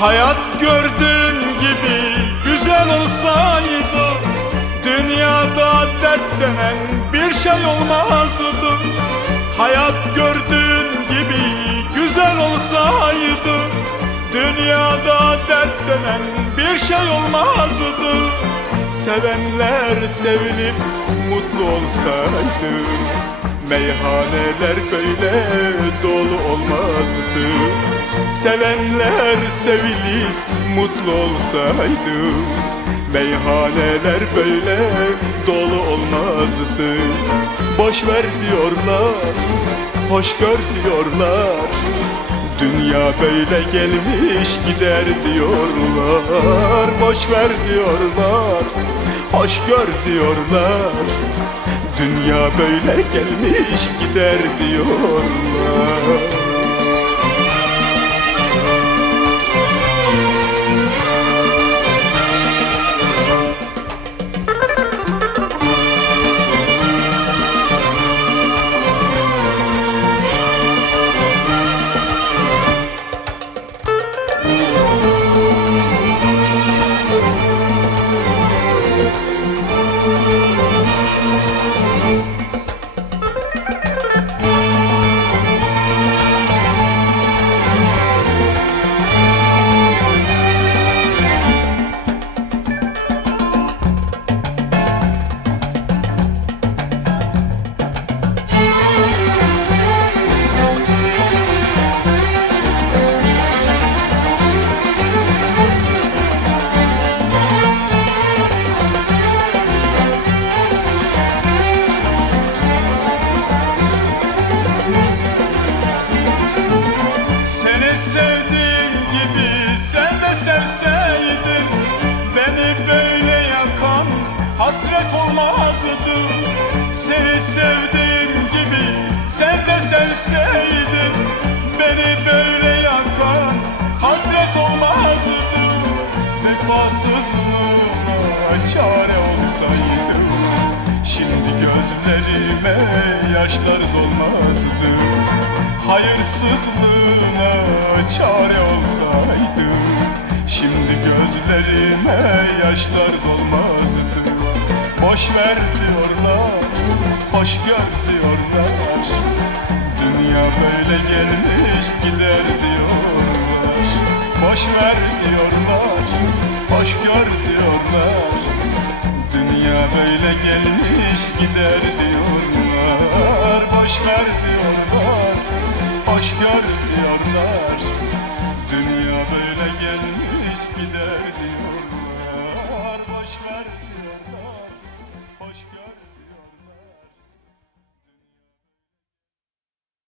Hayat gördüğün gibi güzel olsaydı Dünyada dert denen bir şey olmazdı. Hayat gördüğün gibi güzel olsaydı Dünyada dert denen bir şey olmazdı. Sevenler sevilip mutlu olsaydı Meyhaneler böyle dolu olmazdı. Sevenler sevilip mutlu olsaydı Meyhaneler böyle dolu olmazdı. Boş ver diyorlar, hoş gör diyorlar. Dünya böyle gelmiş gider diyorlar. Boş ver diyorlar, hoş gör diyorlar Dünya böyle gelmiş gider diyorlar Vefasızlığıma çare olsaydı Şimdi gözlerime yaşlar dolmazdı. Hayırsızlığına çare olsaydı Şimdi gözlerime yaşlar dolmazdı. Boş ver diyorlar, hoş gör diyorlar. Dünya böyle gelmiş gider diyorlar. Boş ver diyorlar, hoş gör diyorlar Dünya böyle gelmiş gider diyorlar. Boş ver diyorlar, hoş gör diyorlar Dünya böyle gelmiş gider diyorlar